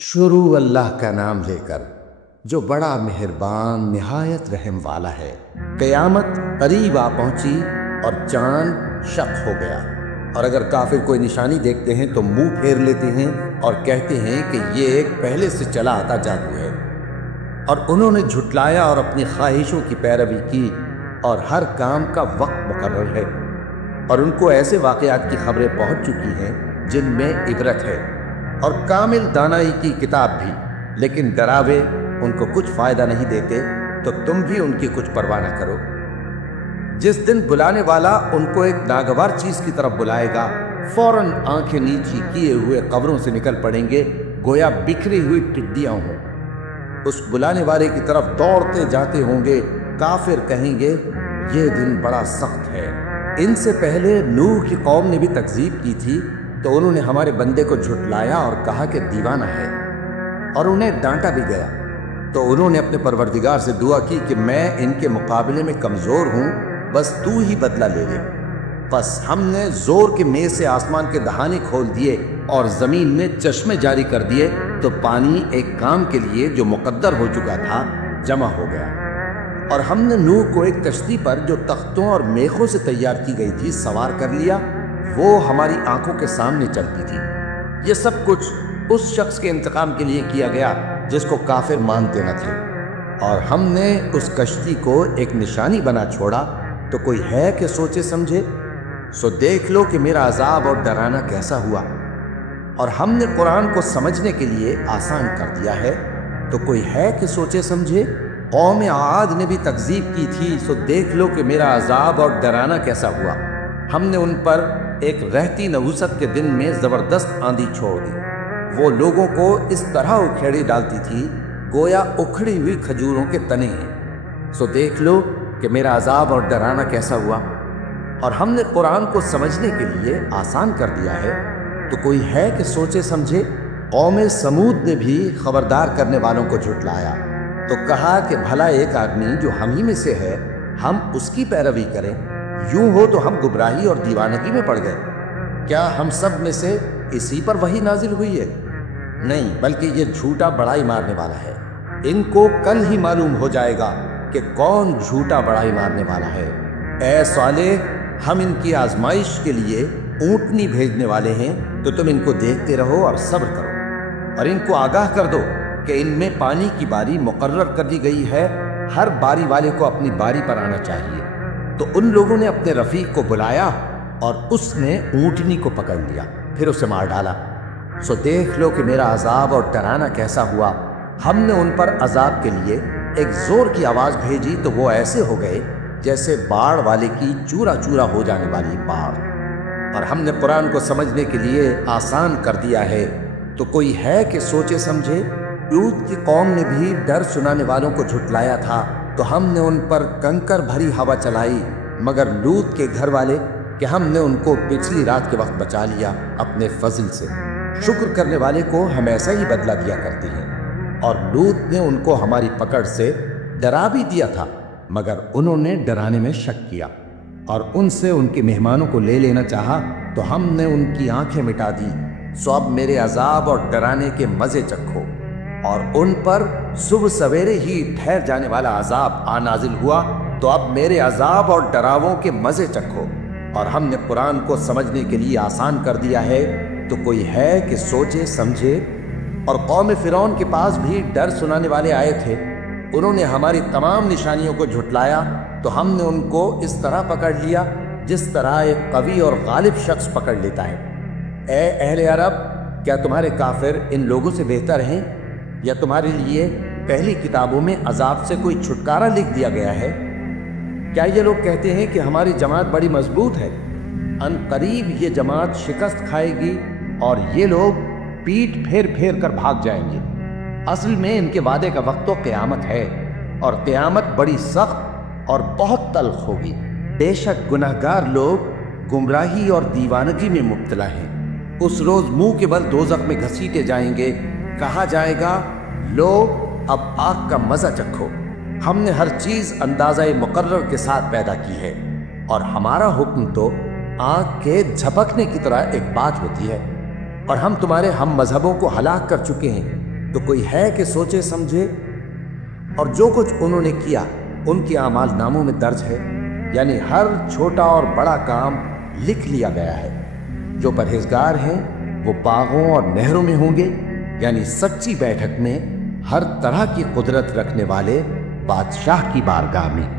शुरू अल्लाह का नाम लेकर जो बड़ा मेहरबान निहायत रहम वाला है। क़यामत करीब आ पहुंची और चांद शक हो गया, और अगर काफिर कोई निशानी देखते हैं तो मुंह फेर लेते हैं और कहते हैं कि ये एक पहले से चला आता जादू है। और उन्होंने झुटलाया और अपनी ख्वाहिशों की पैरवी की, और हर काम का वक्त मुकर्रर है। और उनको ऐसे वाक़यात की खबरें पहुंच चुकी हैं जिनमें इबरत है, और कामिल दानाई की किताब भी, लेकिन डरावे उनको कुछ फायदा नहीं देते, तो तुम भी उनकी कुछ परवाह न करो। जिस दिन बुलाने वाला उनको एक नागवार चीज की तरफ बुलाएगा, फौरन आंखें नीची किए हुए कब्रों से निकल पड़ेंगे, गोया बिखरी हुई टिड्डियां हों। उस बुलाने वाले की तरफ दौड़ते जाते होंगे। काफिर कहेंगे ये दिन बड़ा सख्त है। इनसे पहले नूह की कौम ने भी तकजीब की थी, तो उन्होंने हमारे बंदे को झुटलाया और कहा कि दीवाना है, और उन्हें डांटा भी गया। तो उन्होंने अपने परवरदिगार से दुआ की कि मैं इनके मुकाबले में कमजोर हूं, बस तू ही बदला ले ले। बस हमने जोर के मेज से आसमान के दहाने खोल दिए और जमीन में चश्मे जारी कर दिए, तो पानी एक काम के लिए जो मुकद्दर हो चुका था जमा हो गया। और हमने नूह को एक कश्ती पर जो तख्तों और मेखों से तैयार की गई थी सवार कर लिया। वो हमारी आंखों के सामने चलती थी। ये सब कुछ उस शख्स के इंतकाम के लिए किया गया जिसको काफिर मानते न थे। और हमने उस कश्ती को एक निशानी बना छोड़ा, तो कोई है कि सोचे समझे। सो देख लो कि मेरा अजाब और डराना कैसा हुआ। और हमने कुरान को समझने के लिए आसान कर दिया है, तो कोई है कि सोचे समझे। कौम आद ने भी तकजीब की थी, सो देख लो कि मेरा अजाब और डराना कैसा हुआ। हमने उन पर एक रहती नहुसत के दिन में जबरदस्त आंधी छोड़ दी। वो लोगों को इस तरह उखेड़ी डालती थी गोया उखड़ी हुई खजूरों के तने हैं। सो देख लो कि मेरा अजाब और डराना कैसा हुआ। और हमने कुरान को समझने के लिए आसान कर दिया है, तो कोई है कि सोचे समझे। कौम समूद ने भी खबरदार करने वालों को झुटलाया, तो कहा कि भला एक आदमी जो हम ही में से है, हम उसकी पैरवी करें। यूं हो तो हम गुमराही और दीवानगी में पड़ गए। क्या हम सब में से इसी पर वही नाजिल हुई है? नहीं, बल्कि ये झूठा बड़ाई मारने वाला है। इनको कल ही मालूम हो जाएगा कि कौन झूठा बड़ाई मारने वाला है। ऐ साले, हम इनकी आजमाइश के लिए ऊंटनी भेजने वाले हैं, तो तुम इनको देखते रहो और सब्र करो। और इनको आगाह कर दो कि इनमें पानी की बारी मुकर्रर कर दी गई है, हर बारी वाले को अपनी बारी पर आना चाहिए। तो उन लोगों ने अपने रफीक को बुलाया और उसने ऊंटनी को पकड़ लिया, फिर उसे मार डाला। सो देख लो कि मेरा अजाब और डराना कैसा हुआ। हमने उन पर अजाब के लिए एक जोर की आवाज भेजी, तो वो ऐसे हो गए जैसे बाढ़ वाले की चूरा चूरा हो जाने वाली बाढ़। और हमने कुरान को समझने के लिए आसान कर दिया है, तो कोई है कि सोचे समझे। लूत की कौम ने भी डर सुनाने वालों को झुटलाया था, तो हमने उन पर कंकर भरी हवा चलाई, मगर लूत के घर वाले कि हमने उनको पिछली रात के वक्त बचा लिया अपने फजल से। शुक्र करने वाले को हम ऐसा ही बदला दिया करते हैं। और लूत ने उनको हमारी पकड़ से डरा भी दिया था, मगर उन्होंने डराने में शक किया और उनसे उनके मेहमानों को ले लेना चाहा, तो हमने उनकी आंखें मिटा दी। सो अब मेरे अजाब और डराने के मजे चखो। और उन पर सुबह सवेरे ही ठहर जाने वाला अजाब आ नाजिल हुआ, तो अब मेरे अजाब और डरावों के मजे चखो। और हमने कुरान को समझने के लिए आसान कर दिया है, तो कोई है कि सोचे समझे। और कौम फिरौन के पास भी डर सुनाने वाले आए थे। उन्होंने हमारी तमाम निशानियों को झुटलाया, तो हमने उनको इस तरह पकड़ लिया जिस तरह एक कवि और गालिब शख्स पकड़ लेता है। ए अहले अरब, क्या तुम्हारे काफिर इन लोगों से बेहतर हैं, या तुम्हारे लिए पहली किताबों में अजाब से कोई छुटकारा लिख दिया गया है? क्या ये लोग कहते हैं कि हमारी जमात बड़ी मजबूत है? अनकरीब ये जमात शिकस्त खाएगी और ये लोग पीठ फेर फेर कर भाग जाएंगे। असल में इनके वादे का वक्त तो क़यामत है, और क़यामत बड़ी सख्त और बहुत तल्ख होगी। बेशक गुनहगार लोग गुमराही और दीवानगी में मुब्तला हैं। उस रोज मुंह के बल दोज़ख में घसीटे जाएंगे। कहा जाएगा, लो अब आग का मजा चखो। हमने हर चीज अंदाज़ा मुकर्रर के साथ पैदा की है, और हमारा हुक्म तो आग के झपकने की तरह एक बात होती है। और हम तुम्हारे हम मजहबों को हलाक कर चुके हैं। تو کوئی ہے کہ سوچے سمجھے؟ اور جو کچھ انہوں نے کیا ان کے اعمال ناموں میں درج ہے، یعنی ہر چھوٹا اور بڑا کام لکھ لیا گیا ہے۔ جو پرہیزگار ہیں وہ باغوں اور نہروں میں ہوں گے، یعنی سچی بیٹھک میں ہر طرح کی قدرت رکھنے والے بادشاہ کی بارگاہ میں۔